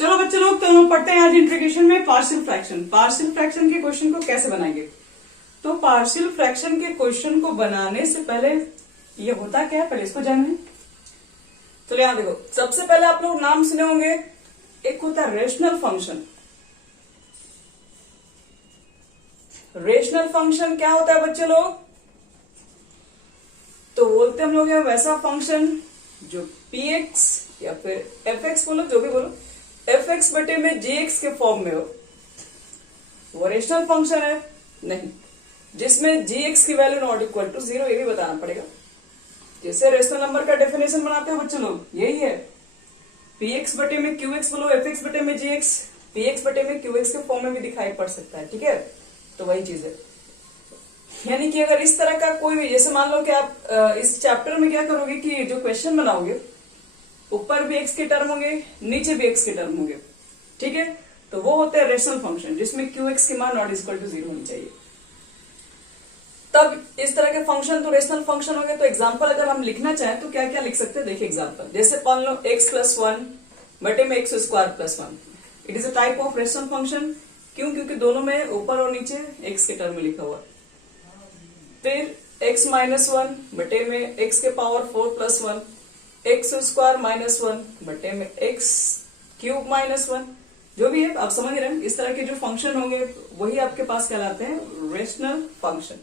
चलो बच्चे लोग, तो हम पढ़ते हैं आज इंट्रोडक्शन में पार्शियल फ्रैक्शन। पार्शियल फ्रैक्शन के क्वेश्चन को कैसे बनाएंगे। तो पार्शियल फ्रैक्शन के क्वेश्चन को बनाने से पहले ये होता क्या है, पहले इसको जानना। चलो यहां देखो, सबसे पहले आप लोग नाम सुने होंगे, एक होता है रेशनल फंक्शन। रेशनल फंक्शन क्या होता है बच्चे लोग, तो बोलते हम लोग हैं वैसा फंक्शन जो px या फिर fx बोलो, जो भी बोलो, fx बटे में gx के फॉर्म में हो, वो रेशनल फंक्शन है। नहीं, जिसमें gx की वैल्यू नॉट इक्वल टू 0, ये भी बताना पड़ेगा। जैसे रेशनल नंबर का डेफिनेशन बनाते हो बच्चे लोग, यही है, px बटे में qx बोलो, fx बटे में gx, px बटे में qx के फॉर्म में भी दिखाई पड़ सकता है। ठीक है, तो वही चीज है। यानी कि अगर इस तरह का कोई भी, जैसे मान लो कि आप इस चैप्टर में क्या करोगे कि जो क्वेश्चन बनाओगे, ऊपर भी x के टर्म होंगे, नीचे भी x के टर्म होंगे। ठीक है, तो वो होते हैं रेशनल फंक्शन, जिसमें qx की मान नॉट इक्वल टू 0 होनी चाहिए। तब इस तरह के फंक्शन तो रेशनल फंक्शन हो गए। तो एग्जाम्पल अगर हम लिखना चाहें तो क्या क्या लिख सकते हैं, देखिए एग्जाम्पल। जैसे मान लो x प्लस 1 बटे में x square plus 1, it is a type of rational function. क्यों? क्योंकि दोनों में ऊपर और नीचे x के टर्म में लिखा हुआ। फिर x माइनस 1 बटे में x के power 4 plus 1, x square minus 1 बटे में x क्यूब माइनस 1, जो भी है आप समझ रहे हैं। इस तरह के जो फंक्शन होंगे वही आपके पास कहलाते हैं रेशनल फंक्शन।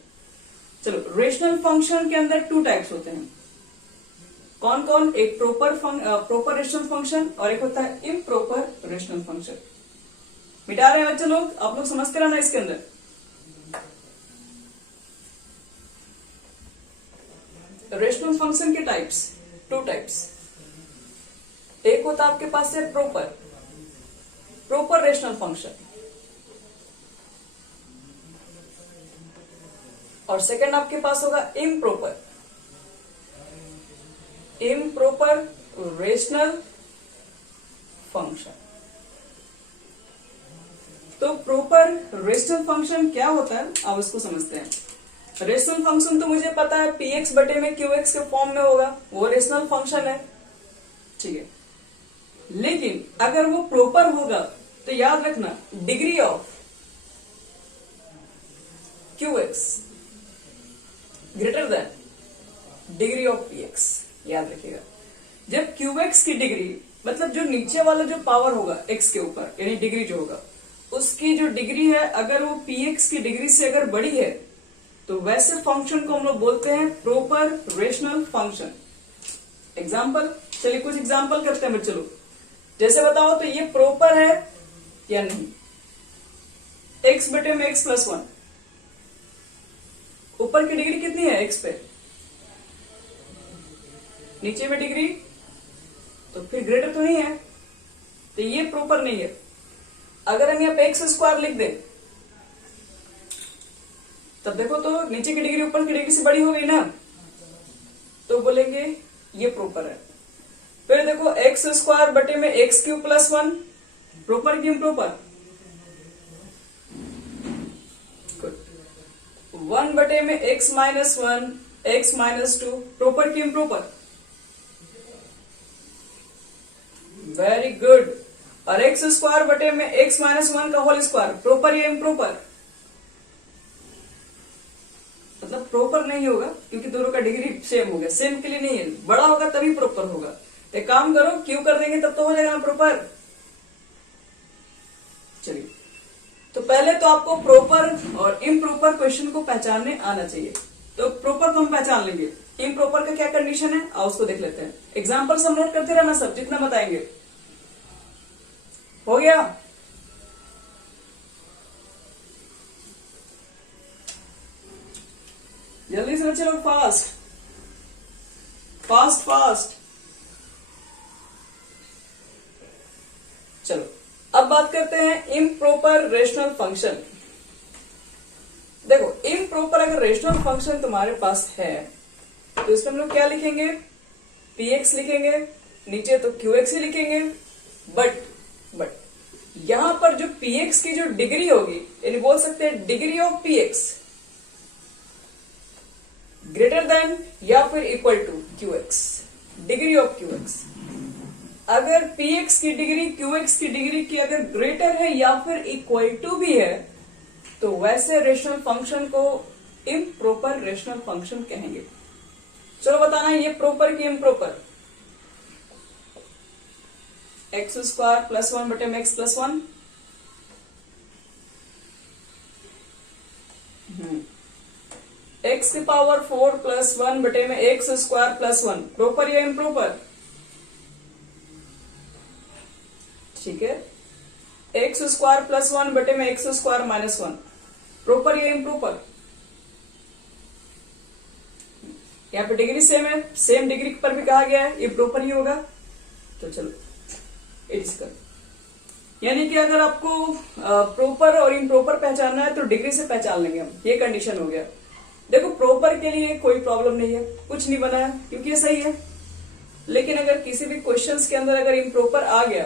चलो, रेशनल फंक्शन के अंदर 2 टाइप्स होते हैं। कौन कौन? एक प्रोपर रेशनल फंक्शन और एक होता है इम्प्रॉपर रेशनल फंक्शन। मिटा रहे हैं बच्चे लोग, आप लोग समझते रहना इसके अंदर। रेशनल फंक्शन के टाइप्स 2 टाइप्स। एक होता है आपके पास है प्रोपर रेशनल फंक्शन, और सेकंड आपके पास होगा इम्प्रॉपर रेशनल फंक्शन। तो प्रॉपर रेशनल फंक्शन क्या होता है, आप इसको समझते हैं। रेशनल फंक्शन तो मुझे पता है px बटे में qx के फॉर्म में होगा, वो रेशनल फंक्शन है। ठीक है, लेकिन अगर वो प्रॉपर होगा तो याद रखना, degree of qx greater than degree of px, याद रखिएगा। जब qx की डिग्री, मतलब जो नीचे वाला जो पावर होगा x के ऊपर, यानी डिग्री जो होगा, उसकी जो डिग्री है, अगर वो px की डिग्री से अगर बड़ी है, तो वैसे फंक्शन को हम लोग बोलते हैं प्रॉपर रेशनल फंक्शन। एग्जाम्पल, चलिए कुछ एग्जाम्पल करते हैं बच्चे लोग। जैसे बताओ तो ये प्रॉपर है या नहीं। x बटे में x प्लस 1, ऊपर की डिग्री कितनी है x पे, नीचे में डिग्री, तो फिर ग्रेटर तो नहीं है, तो ये प्रॉपर नहीं है। अगर हम यहाँ पे x स्क्वायर लिख दें, तब देखो तो नीचे की डिग्री ऊपर की डिग्री से बड़ी हो गई ना, तो बोलेंगे ये प्रॉपर है। फिर देखो x स्क्वायर बटे में x क्यूब प्लस 1, प्रॉपर की इम्प्रॉपर? 1 बटे में x minus 1, x minus 2, proper की इम्प्रॉपर? Very good. और x स्क्वायर बटे में x माइनस 1 का होल स्क्वायर, प्रॉपर या इम्प्रॉपर? मतलब प्रॉपर नहीं होगा, क्योंकि दोनों का डिग्री सेम हो गया, सेम के लिए नहीं है, बड़ा होगा तभी प्रॉपर होगा। एक काम करो, क्यों कर देंगे तब तो हो जाएगा ना प्रॉपर। चलिए, तो पहले तो आपको प्रॉपर और इम्प्रॉपर क्वेश्चन को पहचानने आना चाहिए। तो प्रॉपर को हम पहचान लेंगे, इम्प्रॉपर का क्या कंडीशन है, आओ उसको देख लेते हैं। एग्जाम्पल सब नोट करते रहना, सब जितना बताएंगे। हो गया? जल्दी से बच्चे लोग, फास्ट फास्ट फास्ट। चलो, अब बात करते हैं इम्प्रॉपर रेशनल फंक्शन। देखो, इम्प्रॉपर अगर रेशनल फंक्शन तुम्हारे पास है, तो इसमें हम लोग क्या लिखेंगे, px लिखेंगे, नीचे तो qx ही लिखेंगे। बट यहां पर जो px की जो डिग्री होगी, यानी बोल सकते हैं degree of px greater than या फिर equal to qx, degree of qx। अगर px की डिग्री qx की डिग्री की अगर ग्रेटर है या फिर इक्वल टू भी है तो वैसे रेशनल फंक्शन को इम्प्रॉपर रेशनल फंक्शन कहेंगे। चलो बताना ये प्रॉपर की इम्प्रॉपर। एक्स स्क्वायर प्लस 1 बटे में एक्स प्लस 1, एक्स की पावर 4 प्लस 1 बटे में एक्स स्क्वायर प्लस 1, प्रॉपर या इम्प्रॉपर? ठीक है। एक्स स्क्वायर प्लस 1 बटे में एक्स स्क्वायर माइनस 1, प्रॉपर या इम्प्रॉपर? यहाँ पे डिग्री सेम है, सेम डिग्री पर भी कहा गया है, ये प्रॉपर ही होगा। तो चलो इट्स कर, यानी कि अगर आपको प्रॉपर और इम्प्रॉपर पहचानना है तो डिग्री से पहचान लेंगे हम, ये कंडीशन हो गया। देखो प्रॉपर के लिए कोई प्रॉब्लम नहीं है, कुछ नहीं बना है क्योंकि ये सही है। लेकिन अगर किसी भी क्वेश्चंस के अंदर अगर इम्प्रॉपर आ गया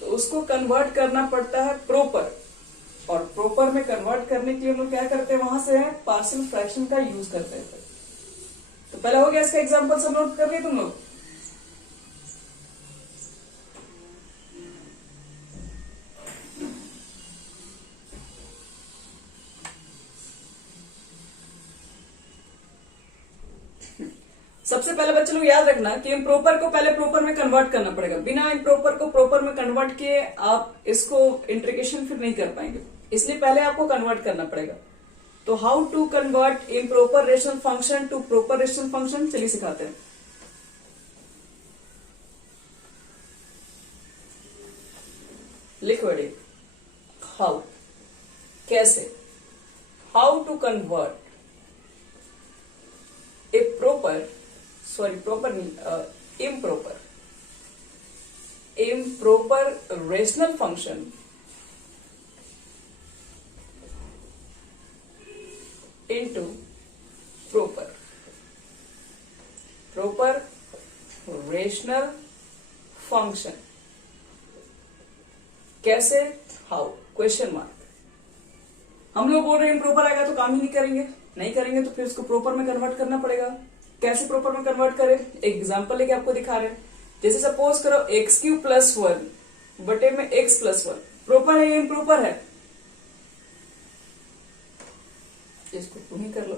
तो उसको कन्वर्ट करना पड़ता है प्रॉपर, और प्रॉपर में कन्वर्ट करने के लिए हम लोग क्या करते हैं, वहां से है पार्शियल फ्रैक्शन का यूज करते हैं। तो पहला हो गया, इसका एग्जांपल सब नोट कर लिए तुम लोग। सबसे पहले बच्चे लोग याद रखना कि इम्प्रॉपर को पहले प्रॉपर में कन्वर्ट करना पड़ेगा। बिना इम्प्रॉपर को प्रॉपर में कन्वर्ट किए आप इसको इंटीग्रेशन फिर नहीं कर पाएंगे, इसलिए पहले आपको कन्वर्ट करना पड़ेगा। तो how to convert improper rational function to proper rational function, चलिए सिखाते हैं। लिखो रेडी, हाउ, कैसे, how to convert a proper, sorry proper नहीं, improper rational function into proper rational function। कैसे, हाउ, क्वेश्चन मार्क। हम लोग बोल रहे हैं इम्प्रॉपर आएगा तो काम ही नहीं करेंगे तो फिर उसको प्रॉपर में कन्वर्ट करना पड़ेगा। कैसे प्रॉपर में कन्वर्ट करें, एक एग्जांपल लेके आपको दिखा रहे हैं। जैसे सपोज करो एक्स क्यू प्लस 1 बटे में एक्स प्लस 1, प्रॉपर है या इम्प्रॉपर है? इसको तुम ही कर लो।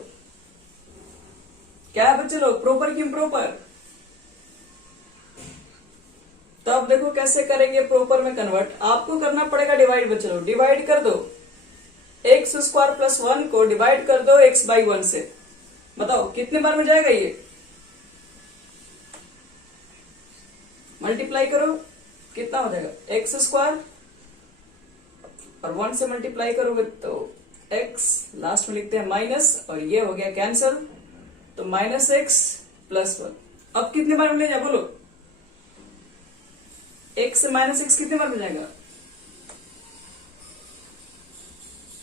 क्या है बच्चे लोग, प्रॉपर की इम्प्रॉपर? तो अब देखो कैसे करेंगे प्रॉपर में कन्वर्ट। आपको करना पड़ेगा डिवाइड बच्चे लोग, डिवाइड कर दो एक्स स्क्वायर प्लस 1 को डिवाइड कर दो एक्स बाई 1 से। बताओ कितने बार में जाएगा ये? मल्टीप्लाई करो, कितना हो जाएगा, एक्स स्क्वायर और 1 से मल्टीप्लाई करोगे तो x, लास्ट में लिखते हैं माइनस, और ये हो गया कैंसल, तो माइनस एक्स प्लस 1। अब कितने बार मिल जाए बोलो, x से माइनस एक्स कितने बार मिल जाएगा,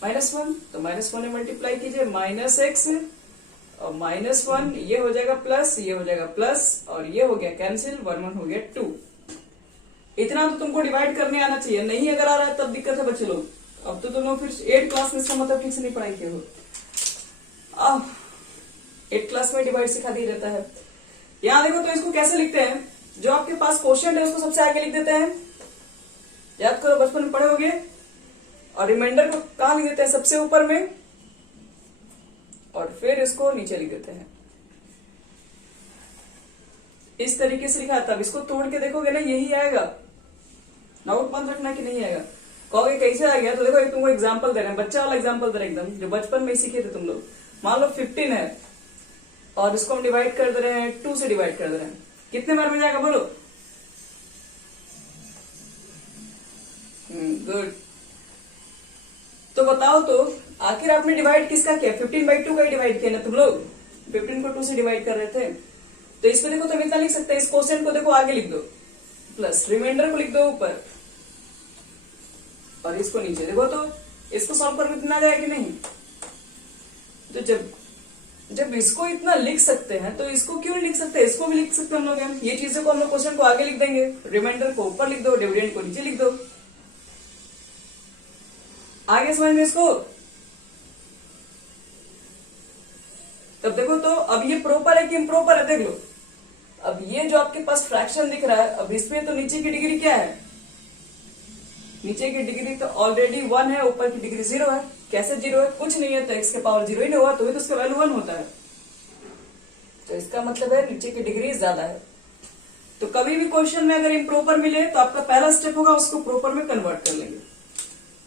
-1, तो -1 में मल्टीप्लाई कीजिए, माइनस एक्स और -1, ये हो जाएगा प्लस, ये हो जाएगा प्लस, और ये हो गया कैंसिल, 1 1 हो गया 2। इतना तो तुमको डिवाइड करने आना चाहिए, नहीं अगर आ रहा है तब दिक्कत है बच्चे लोग। अब तो तुम लोग फिर 8 क्लास में इसका मतलब ठीक से नहीं पढ़ाई किए हो। 8 क्लास में डिवाइड सिखा दिया जाता है। यहां देखो तो इसको कैसे लिखते हैं, जो आपके पास क्वोशिएंट है उसको सबसे आगे लिख देते हैं, याद करो बचपन में पढ़े होगे। और रिमाइंडर को कहां लिख देते हैं, सबसे ऊपर में, और फिर इसको नीचे लिख देते हैं। इस तरीके से लिखा था। अब इसको तोड़ के देखोगे ना, यही आएगा। नोट बंद रखना कि नहीं आएगा। कहोगे कैसे आ गया, तो देखो एक तुमको एग्जांपल दे रहे हैं, बच्चा वाला एग्जांपल दे रहे हैं एकदम, जो बचपन में सीखे थे तुम लोग। मान लो 15 है और इसको हम डिवाइड कर दे रहे हैं, 2 से डिवाइड कर दे रहे हैं, कितने बार में जाएगा बोलो? गुड। तो बताओ तो आखिर आपने डिवाइड किसका किया, 15/2 का ही डिवाइड किया ना तुम लोग। 15 को 2 से डिवाइड कर रहे थे, तो इसमें देखो तुम इतना लिख सकते हैं, इस क्वोशिएंट को देखो आगे लिख दो, प्लस रिमाइंडर को लिख दो ऊपर, और इसको नीचे। देखो तो इसको सॉल्व करके इतना जाएगा कि नहीं? तो जब इसको इतना लिख सकते हैं तो इसको क्यों लिख सकते हैं, इसको भी लिख सकते हैं हम लोग। ये चीजों को हम लोग क्वेश्चन को आगे लिख देंगे, रिमाइंडर को ऊपर लिख दो, डिविडेंड को नीचे लिख दो। आगे समझ में इसको? तब देखो तो अब ये प्रॉपर है कि इम्प्रॉपर है, देख लो। अब ये जो आपके पास फ्रैक्शन दिख रहा है, अब इस पे तो नीचे की डिग्री क्या है, नीचे की डिग्री तो ऑलरेडी 1 है, ऊपर की डिग्री 0 है। कैसे 0 है, कुछ नहीं है तो x के पावर 0 ही नहीं हुआ, तो उसका वैल्यू 1 होता है। तो इसका मतलब है नीचे की डिग्री ज्यादा है। तो कभी भी क्वेश्चन में अगर इम्प्रॉपर मिले तो आपका पहला स्टेप होगा उसको प्रॉपर में कन्वर्ट कर लेंगे।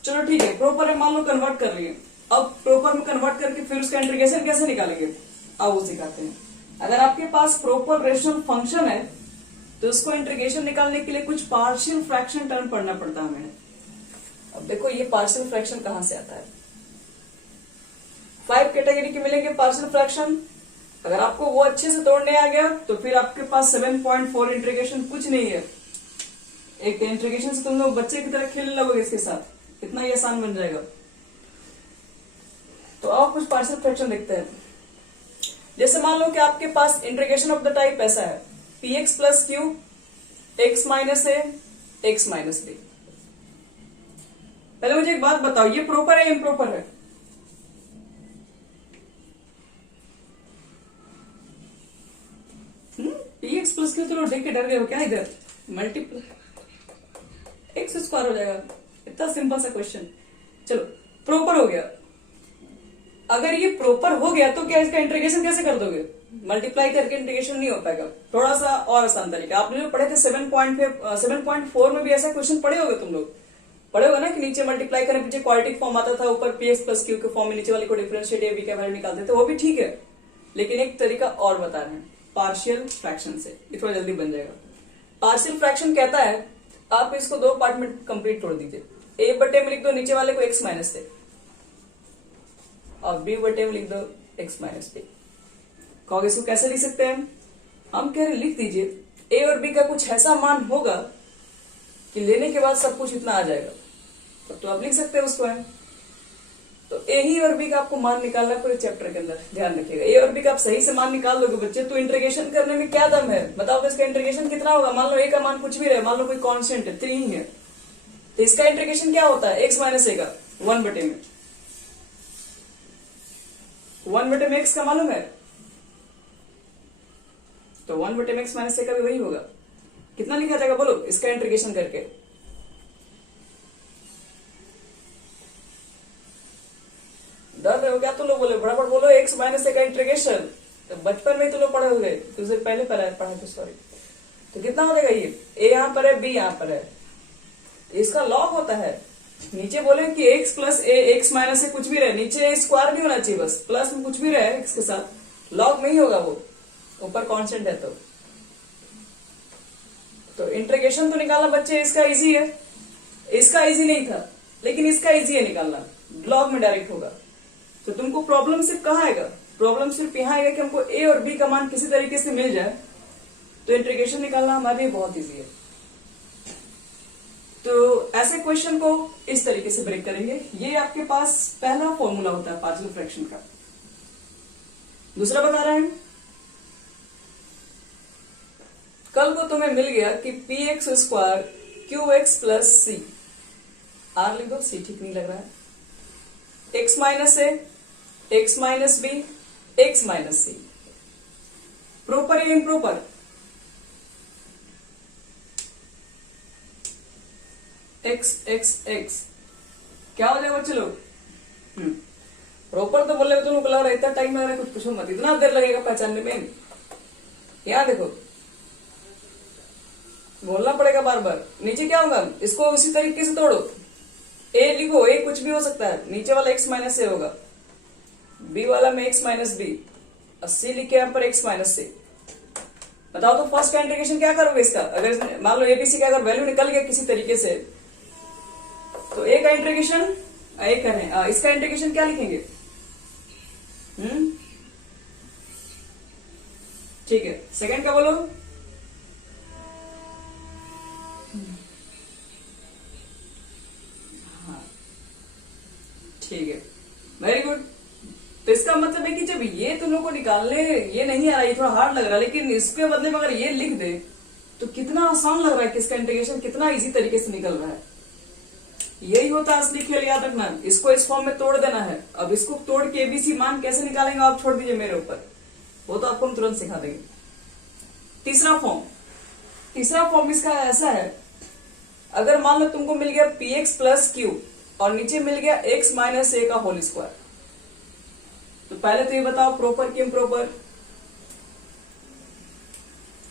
चलो ठीक है, प्रॉपर में मान लो कन्वर्ट कर लिए। अब प्रॉपर में कन्वर्ट करके फिर उसका इंटीग्रेशन कैसे निकालेंगे, अब वो सिखाते हैं। अगर आपके पास प्रॉपर रेशनल फंक्शन है तो उसको इंटीग्रेशन निकालने के लिए कुछ पार्शियल फ्रैक्शन टर्म पढ़ना पड़ता है हमें। अब देखो ये पार्शियल फ्रैक्शन कहां से आता है, 5 कैटेगरी के मिलेंगे पार्शियल फ्रैक्शन। अगर आपको वो अच्छे से तोड़ने आ गया तो फिर आपके पास 7.4 इंटीग्रेशन कुछ नहीं है। एक इंटीग्रेशन से तुम लोग बच्चे की तरह खेलने लगोगे इसके साथ, इतना ही आसान बन जाएगा। तो अब कुछ पार्शियल फ्रैक्शन देखते हैं। जैसे मान लो कि आपके पास इंटीग्रेशन ऑफ द टाइप ऐसा है, px plus q x minus a x minus b. पहले मुझे एक बात बताओ, ये प्रॉपर है इम्प्रॉपर है, px प्लस क्यू तो देख के डर गए हो क्या, इधर मल्टीप्लाई एक्स स्क्वायर हो जाएगा, इतना सिंपल सा क्वेश्चन। चलो प्रॉपर हो गया। अगर ये प्रॉपर हो गया तो क्या इसका इंटीग्रेशन कैसे कर दोगे, मल्टीप्लाई करके इंटीग्रेशन नहीं हो पाएगा। थोड़ा सा और आसान तरीका, आपने जो पढ़े थे 7.4 में भी ऐसा क्वेश्चन पढ़े होगे, तुम लोग पढ़े होगे ना कि नीचे मल्टीप्लाई करने पीछे क्वाड्रेटिक फॉर्म आता था, ऊपर px प्लस क्यू के फॉर्म में नीचे वाले को डिफरेंशिएट ए बी का वैल्यू निकालते थे, वो भी ठीक है। लेकिन एक तरीका और बता रहे हैं पार्शियल फ्रैक्शन से, ये थोड़ा जल्दी बन जाएगा। पार्शियल फ्रैक्शन कहता है आप इसको दो पार्ट में कंप्लीट तोड़ दीजिए, ए बटे में लिख दो नीचे वाले को एक्स माइनस ए और बी बटे में लिख दो एक्स माइनस बी। कहोगे इसको कैसे लिख सकते हैं, हम कह रहे लिख दीजिए ए और बी का कुछ ऐसा मान होगा कि लेने के बाद सब कुछ इतना आ जाएगा, तो आप लिख सकते हैं उसको है। तो ए ही और बी का आपको मान निकालना है पूरे चैप्टर के अंदर, ध्यान रखिएगा। ए और बी का आप सही से मान निकाल दोगे बच्चे तो इंटीग्रेशन करने में क्या दम है, बताओ तो इसका इंटीग्रेशन कितना होगा। मान लो ए का मान कुछ भी रहे, मान लो कोई कांस्टेंट है 3 ही है, तो इसका इंटीग्रेशन क्या होता है, एक्स माइनस ए का 1 बटे में 1 बटे में एक्स का मालूम है, तो 1 बटे में एक्स माइनस ए का भी वही होगा। कितना लिखा जाएगा बोलो इसका इंटीग्रेशन करके, डर रहे हो क्या तुम लोग, बोले बराबर बोलो एक्स माइनस ए का इंटीग्रेशन। तो बचपन में तो लोग पढ़े हुए, तुझे पहले पढ़ा थे सॉरी। तो कितना हो जाएगा, ये ए यहाँ पर है बी यहाँ पर है, इसका लॉग होता है। नीचे बोले कि x प्लस ए एक्स माइनस ए कुछ भी रहे, नीचे स्क्वायर नहीं होना चाहिए, बस प्लस में कुछ भी रहे x के साथ, लॉग नहीं होगा वो, ऊपर कांस्टेंट है। तो इंटीग्रेशन तो निकालना बच्चे इसका इजी है, इसका इजी नहीं था लेकिन इसका इजी है निकालना, लॉग में डायरेक्ट होगा। तो तुमको प्रॉब्लम सिर्फ कहाँ आएगा, प्रॉब्लम सिर्फ यहाँ आएगा कि हमको ए और बी का मान किसी तरीके से मिल जाए, तो इंटीग्रेशन निकालना हमारे लिए बहुत इजी है। तो ऐसे क्वेश्चन को इस तरीके से ब्रेक करेंगे। ये आपके पास पहला फॉर्मूला होता है पार्शियल फ्रैक्शन का। दूसरा बता रहे हैं, कल को तुम्हें मिल गया कि P x square Q x plus c, R लिख दो, सी ठीक नहीं लग रहा है, x minus a x minus b x minus c, proper या इम्प्रॉपर, एक्स एक्स एक्स क्या हो जाएगा चलो, प्रॉपर तो बोल रहे हो, तुम लोग लग रहा है इतना टाइम लग रहा है, कुछ पूछो मत, इतना देर लगेगा पहचानने में। यहाँ देखो बोलना पड़ेगा बार बार। नीचे क्या होगा, इसको उसी तरीके से तोड़ो, ए लिखो, ए कुछ भी हो सकता है, नीचे वाला एक्स माइनस ए होगा, बी वाला में एक्स माइनस बी और सी लिखे यहाँ पर एक्स माइनस सी। बताओ तो फर्स्ट का इंटीग्रेशन क्या करोगे इसका, अगर मान लो एबीसी का अगर वैल्यू निकल गया किसी तरीके से, तो ए का इंटीग्रेशन ए करें, इसका इंटीग्रेशन क्या लिखेंगे, ठीक है। सेकंड का बोलो, ठीक है, वेरी गुड। तो इसका मतलब है कि जब ये तुम लोग को निकालने ये नहीं आ रहा, ये थोड़ा हार्ड लग रहा है, लेकिन इसके बदले में अगर ये लिख दे तो कितना आसान लग रहा है कि इसका इंटीग्रेशन कितना इजी तरीके से निकल रहा है। यही होता है असली खेल, याद रखना। इसको इस फॉर्म में तोड़ देना है। अब इसको तोड़ के एबीसी मान कैसे निकालेंगे आप छोड़ दीजिए मेरे ऊपर, वो तो आपको हम तुरंत सिखा देंगे। तीसरा फॉर्म इसका ऐसा है, अगर मान लो तुमको मिल गया पी एक्स प्लस क्यू और नीचे मिल गया एक्स माइनस ए का होल स्क्वायर, तो पहले तो ये बताओ प्रॉपर कि इम्प्रॉपर।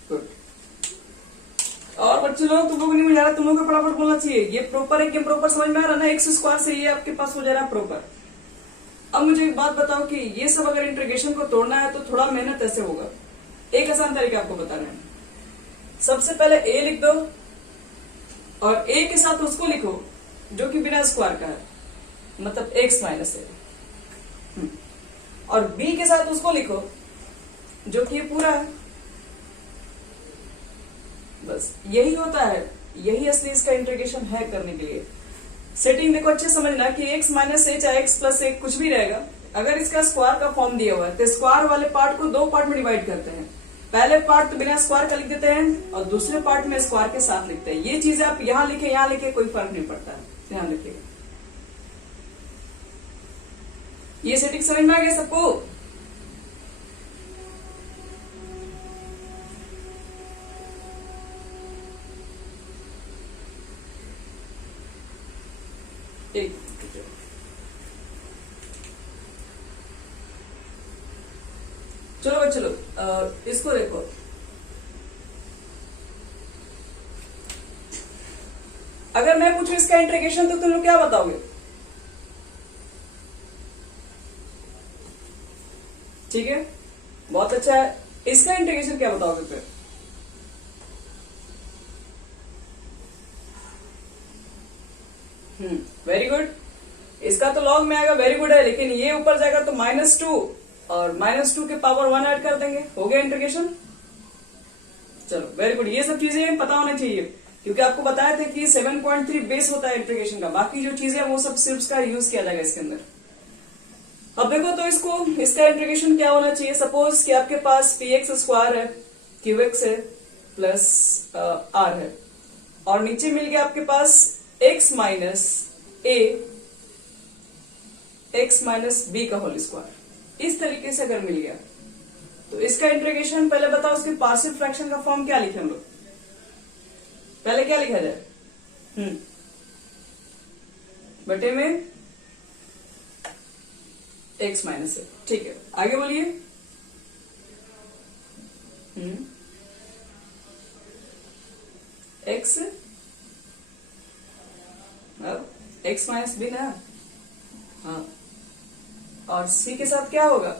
गुड। और बच्चों लोग तुम लोग नहीं मिल रहा, तुम लोग को फटाफट बोलना चाहिए ये प्रॉपर है कि इम्प्रॉपर, समझ में आ रहा ना। एक्स स्क्वायर से ये आपके पास हो जा रहा है प्रॉपर। अब मुझे एक बात बताओ कि ये सब अगर इंटीग्रेशन को तोड़ना है तो थोड़ा मेहनत ऐसे होगा। एक आसान तरीका आपको बता रहे हैं। सबसे पहले ए लिख दो और ए के साथ उसको लिखो जो कि बिना स्क्वायर का है, मतलब एक्स माइनस ए, और बी के साथ उसको लिखो जो कि ये पूरा है। बस यही होता है, यही असली इसका इंटीग्रेशन है करने के लिए। सेटिंग देखो अच्छे समझना कि एक्स माइनस ए चाहे एक्स प्लस ए कुछ भी रहेगा, अगर इसका स्क्वायर का फॉर्म दिया हुआ है तो स्क्वायर वाले पार्ट को दो पार्ट में डिवाइड करते हैं। पहले पार्ट तो बिना स्क्वायर का लिख देते हैं और दूसरे पार्ट में स्क्वायर के साथ लिखते हैं। ये चीज आप यहां लिखे कोई फर्क नहीं पड़ता है, ध्यान रखिएगा। ये सेटिंग समझ में आ गया सबको? चलो इसको देखो। अगर मैं पूछूं इसका इंटीग्रेशन तो तुम लोग क्या बताओगे? ठीक है, बहुत अच्छा है। इसका इंटीग्रेशन क्या बताओगे फिर? Very good. इसका तो लॉग में आएगा, वेरी गुड है, लेकिन ये ऊपर जाएगा तो -2 और -2 के पावर 1 ऐड कर देंगे, हो गया इंटीग्रेशन। चलो वेरी गुड। ये सब चीजें पता होना चाहिए क्योंकि आपको बताया था कि 7.3 बेस होता है इंटीग्रेशन का, बाकी जो चीजें वो सब सिर्फ का यूज किया जाएगा इसके अंदर। अब देखो तो इसका इंटीग्रेशन क्या होना चाहिए। सपोज कि आपके पास पी एक्स स्क्वायर है, क्यू एक्स है प्लस आर है और नीचे मिल गया आपके पास x minus a x minus B का होल स्क्वायर। इस तरीके से अगर मिल गया तो इसका इंटीग्रेशन पहले बताओ, उसके पार्शियल फ्रैक्शन का फॉर्म क्या लिखे हम लोग? पहले क्या लिखा जाए? बटे में एक्स माइनस ए। ठीक है, आगे बोलिए। एक्स अब एक्स माइनस बी ना, हाँ, और सी के साथ क्या होगा?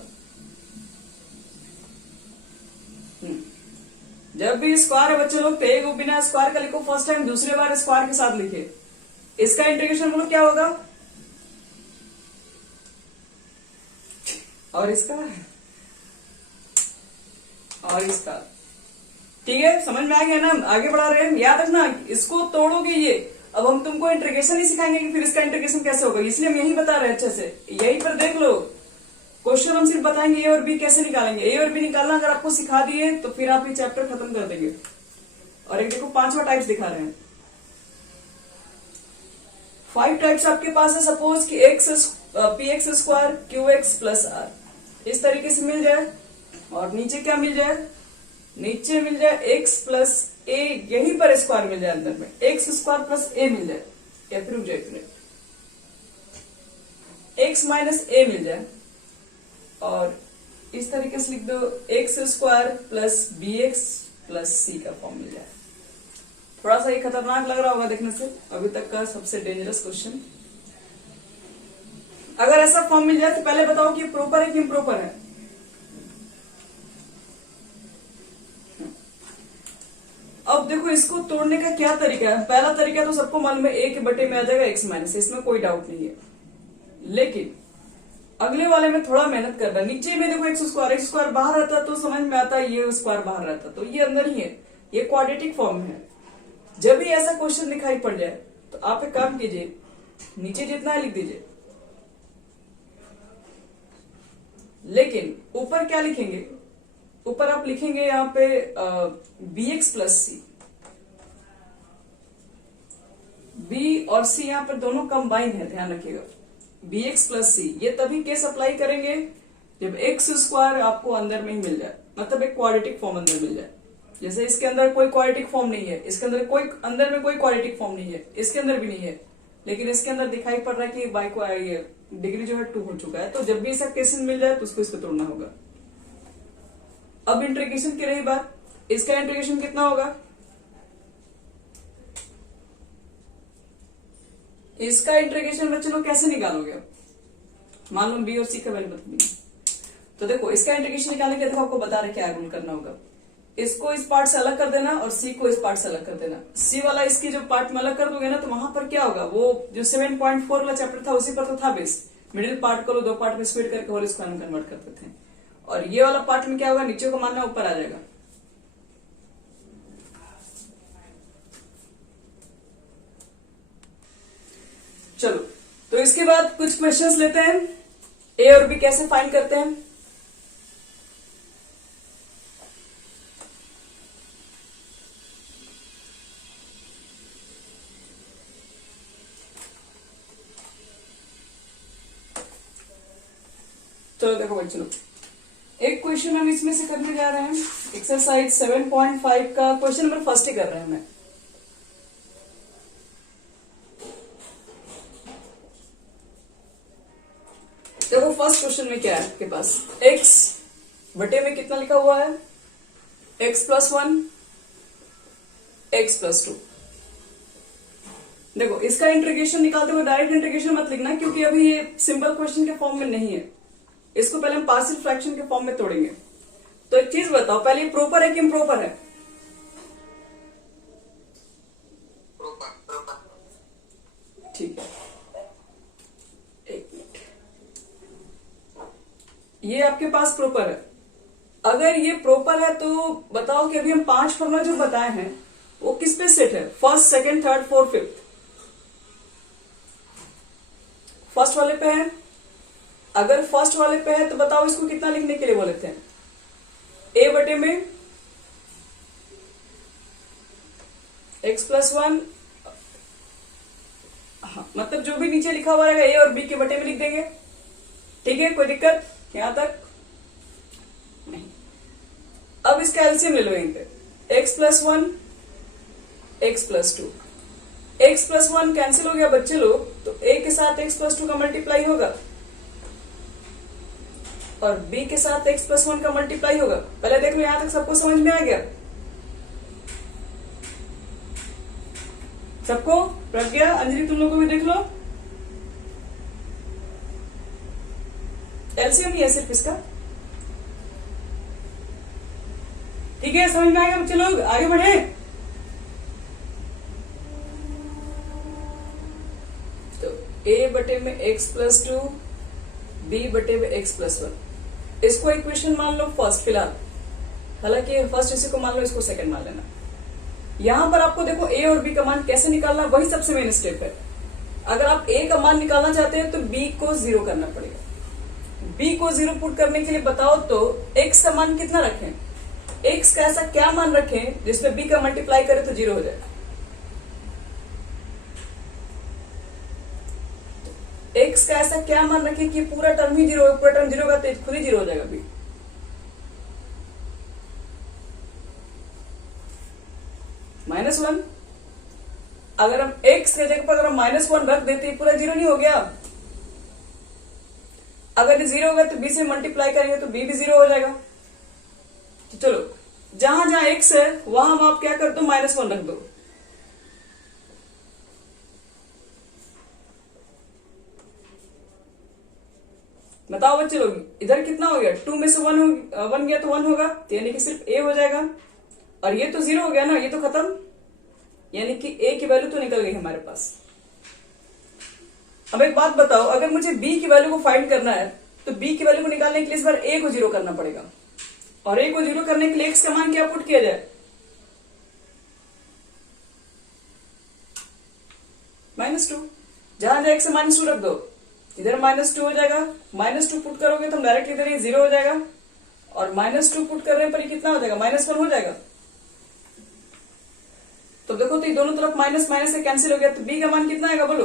जब भी स्क्वायर है बच्चे लोग तो एक बिना स्क्वायर का लिखो फर्स्ट टाइम, दूसरे बार स्क्वायर के साथ लिखे। इसका इंटीग्रेशन बोलो क्या होगा? और इसका ठीक है, समझ में आ गया ना? आगे बढ़ा रहे हैं, याद रखना इसको तोड़ोगे ये। अब हम तुमको इंटीग्रेशन ही सिखाएंगे कि फिर इसका इंटीग्रेशन कैसे होगा, इसलिए हम यही बता रहे हैं अच्छे से। यही पर देख लो, क्वेश्चन हम सिर्फ बताएंगे ए और बी कैसे निकालेंगे। ए और बी निकालना अगर आपको सिखा दिए तो फिर आप ये चैप्टर खत्म कर देंगे। और एक देखो 5वां टाइप्स दिखा रहे हैं। 5 टाइप्स आपके पास है। सपोज कि P x square Q x plus R इस तरीके से मिल जाए और नीचे क्या मिल जाए? नीचे मिल जाए एक्स प्लस ए, यहीं पर स्क्वायर मिल जाए, अंदर में एक्स स्क्वायर प्लस ए मिल जाए, या फिर रुक जाए एक्स माइनस ए मिल जाए और इस तरीके से लिख दो x square plus b x plus c का फॉर्म मिल जाए। थोड़ा सा ये खतरनाक लग रहा होगा देखने से, अभी तक का सबसे डेंजरस क्वेश्चन। अगर ऐसा फॉर्म मिल जाए तो पहले बताओ कि प्रॉपर है कि इम्प्रॉपर है? अब देखो इसको तोड़ने का क्या तरीका है। पहला तरीका तो सबको मालूम है, ए के बटे में आ जाएगा एक्स माइनस, इसमें कोई डाउट नहीं है। लेकिन अगले वाले में थोड़ा मेहनत करना। नीचे में देखो एक्स स्क्वायर बाहर रहता तो समझ में आता, ये स्क्वायर बाहर रहता तो ये अंदर ही है, ये क्वाड्रेटिक फॉर्म है। जब भी ऐसा क्वेश्चन दिखाई पड़ जाए तो आप एक काम कीजिए, नीचे जितना है लिख दीजिए, लेकिन ऊपर क्या लिखेंगे? ऊपर आप लिखेंगे यहाँ पे बी एक्स प्लस सी। बी और सी यहाँ पर दोनों कंबाइन है, ध्यान रखिएगा। बी एक्स प्लस सी, ये तभी केस अप्लाई करेंगे जब एक्स स्क्वायर आपको अंदर में ही मिल जाए, मतलब एक क्वाड्रेटिक फॉर्म अंदर मिल जाए। जैसे इसके अंदर कोई क्वाड्रेटिक फॉर्म नहीं है, इसके अंदर कोई अंदर में कोई क्वाड्रेटिक फॉर्म नहीं है, इसके अंदर भी नहीं है, लेकिन इसके अंदर दिखाई पड़ रहा है कि बाई को ये डिग्री जो है 2 हो चुका है। तो जब भी ऐसा केसेस मिल जाए तो उसको इसको तोड़ना होगा। अब इंटीग्रेशन की रही बात, इसका इंटीग्रेशन कितना होगा? इसका इंटीग्रेशन बच्चों लोग कैसे निकालोगे? मान लो बी और सी का वैल्यू बता दी, तो देखो इसका इंटीग्रेशन निकालने के देखो आपको बता रहे क्या रूल करना होगा। इसको इस पार्ट से अलग कर देना और सी को इस पार्ट से अलग कर देना। सी वाला इसकी जो पार्ट में अलग कर दोगे ना तो वहां पर क्या होगा, वो जो 7.4 वाला चैप्टर था उसी पर तो था बेस। मिडिल पार्ट को 2 पार्ट में स्प्लिट करके होल स्क्वायर में कन्वर्ट करते थे। और ये वाला पार्ट में क्या होगा, नीचे को मानना ऊपर आ जाएगा। चलो तो इसके बाद कुछ क्वेश्चंस लेते हैं, ए और बी कैसे फाइंड करते हैं। चलो देखो बच्चों, एक क्वेश्चन हम इसमें से करने जा रहे हैं, एक्सरसाइज 7.5 का क्वेश्चन नंबर फर्स्ट ही कर रहे हैं मैं। देखो फर्स्ट क्वेश्चन में क्या है आपके पास, x बटे में कितना लिखा हुआ है, x+1 x+2। देखो इसका इंटीग्रेशन निकालते हुए डायरेक्ट इंटीग्रेशन मत लिखना, क्योंकि अभी ये सिंपल क्वेश्चन के फॉर्म में नहीं है। इसको पहले हम पार्शियल फ्रैक्शन के फॉर्म में तोड़ेंगे। तो एक चीज बताओ, पहले ये प्रॉपर है कि इम्प्रॉपर है? ठीक है, एक मिनट, ये आपके पास प्रॉपर है। अगर ये प्रॉपर है तो बताओ कि अभी हम 5 फॉर्मूला जो बताए हैं वो किस पे सेट है, first, second, third, fourth, fifth. First वाले पे है। अगर फर्स्ट वाले पे है तो बताओ इसको कितना लिखने के लिए बोले थे, a बटे में x+1, हाँ मतलब जो भी नीचे लिखा हुआ रहेगा a और b के बटे में लिख देंगे। ठीक है, कोई दिक्कत यहां तक नहीं। अब इसका एलसीएम ले लो यहीं पे, x+1 x+2, x+1 कैंसिल हो गया बच्चे लोग, तो a के साथ x+2 का मल्टीप्लाई होगा और b के साथ x+1 का मल्टीप्लाई होगा। पहले देख लो यहां तक सबको समझ में आ गया? सबको रख गया? अंजलि तुम लोग को भी देख लो, एलसीएम ही है सिर्फ इसका। ठीक है, समझ में आएगा बच्चे लोग, आगे बढ़े। तो a बटे में x+2, b बटे में x+1, इसको इक्वेशन मान लो फर्स्ट फिलहाल, हालांकि फर्स्ट इसी को मान लो, इसको सेकंड मान लेना। यहां पर आपको देखो a और b का मान कैसे निकालना, वही सबसे मेन स्टेप है। अगर आप a का मान निकालना चाहते हैं तो b को 0 करना पड़ेगा। b को 0 पुट करने के लिए बताओ तो x का मान कितना रखें, x का ऐसा क्या मान रखें जिसमें b का मल्टीप्लाई करें तो 0 हो जाए। x का ऐसा क्या मान रखें कि पूरा टर्म ही 0 हो, पूरा टर्म 0 होगा तो खुद ही 0 हो जाएगा b। -1, अगर हम x के जगह पर अगर हम -1 रख देते पूरा 0 नहीं हो गया। अगर ये 0 होगा तो b से मल्टीप्लाई करेंगे तो b भी 0 हो जाएगा। तो चलो जहां जहां x है वहां आप क्या कर दो, -1 रख दो। बताओ बच्चे लोग, इधर कितना हो गया, 2 में से 1 गया तो 1 होगा, यानी कि सिर्फ a हो जाएगा। और ये तो 0 हो गया ना, ये तो खत्म, यानी कि a की वैल्यू तो निकल गई हमारे पास। अब एक बात बताओ, अगर मुझे b की वैल्यू को फाइंड करना है तो b की वैल्यू को निकालने के लिए इस बार a को 0 करना पड़ेगा। और a को 0 करने के लिए x का मान क्या पुट किया जाए, -2। जहां जहां x से -2 रख दो, इधर -2 हो जाएगा। -2 पुट करोगे तो डायरेक्टली इधर ये 0 हो जाएगा, और -2 पुट करने पर ये कितना हो जाएगा, -1 हो जाएगा। तो देखो तो ये दोनों तरफ माइनस माइनस से कैंसिल हो गया, तो b का मान कितना आएगा बोलो।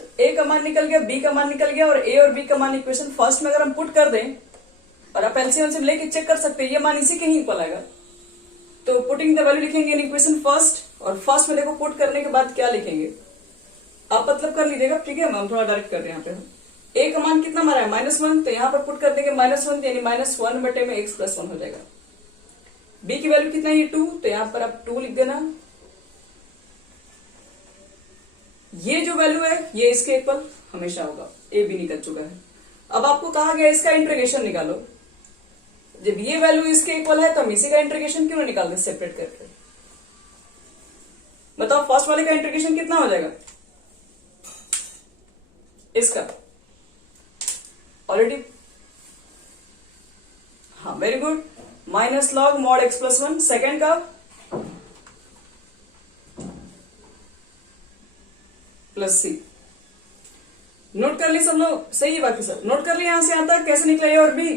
तो a का मान निकल गया, b का मान निकल गया, और a और b का मान इक्वेशन फर्स्ट में अगर हम पुट कर दें और आप एलसीएम लेके चेक कर सकते हैं, ये मान इसी के ही इक्वल आएगा। तो पुटिंग द वैल्यू लिखेंगे इन इक्वेशन फर्स्ट, और फर्स्ट में देखो पुट करने के बाद क्या लिखेंगे आप मतलब कर लीजिएगा, ठीक है। हम थोड़ा डायरेक्ट कर रहे हैं यहाँ पे। ए का मान कितना हमारा है -1, तो यहाँ पर पुट कर देंगे -1 यानी -1 बटे में x + 1 हो जाएगा। बी की वैल्यू कितना है 2, तो यहाँ पर आप 2 लिख देना। ये जो वैल्यू है ये इसके इक्वल हमेशा होगा, ए भी निकल चुका है। अब आपको कहा गया इसका इंटीग्रेशन निकालो। जब ये वैल्यू इसके इक्वल है तो हम इसी का इंटीग्रेशन क्यों निकाल दे सेपरेट करके। बताओ फर्स्ट वाले का इंटीग्रेशन कितना हो जाएगा इसका ऑलरेडी, हाँ very good, -log mod x + 1। Second का +c। नोट कर ली सब लोग, सही है बाकी सब नोट कर ली। यहां से यहां तक कैसे निकला ए और बी,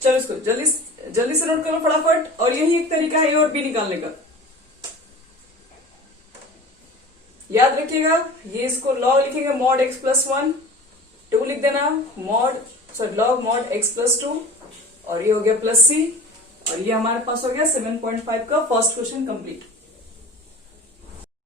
चलो इसको जल्दी से नोट करो फटाफट। और यही एक तरीका है ए और बी निकालने का, याद रखिएगा। ये इसको log लिखेंगे mod x + 1, 2 लिख देना log mod x + 2, और ये हो गया +c, और ये हमारे पास हो गया 7.5 का फर्स्ट क्वेश्चन कंप्लीट।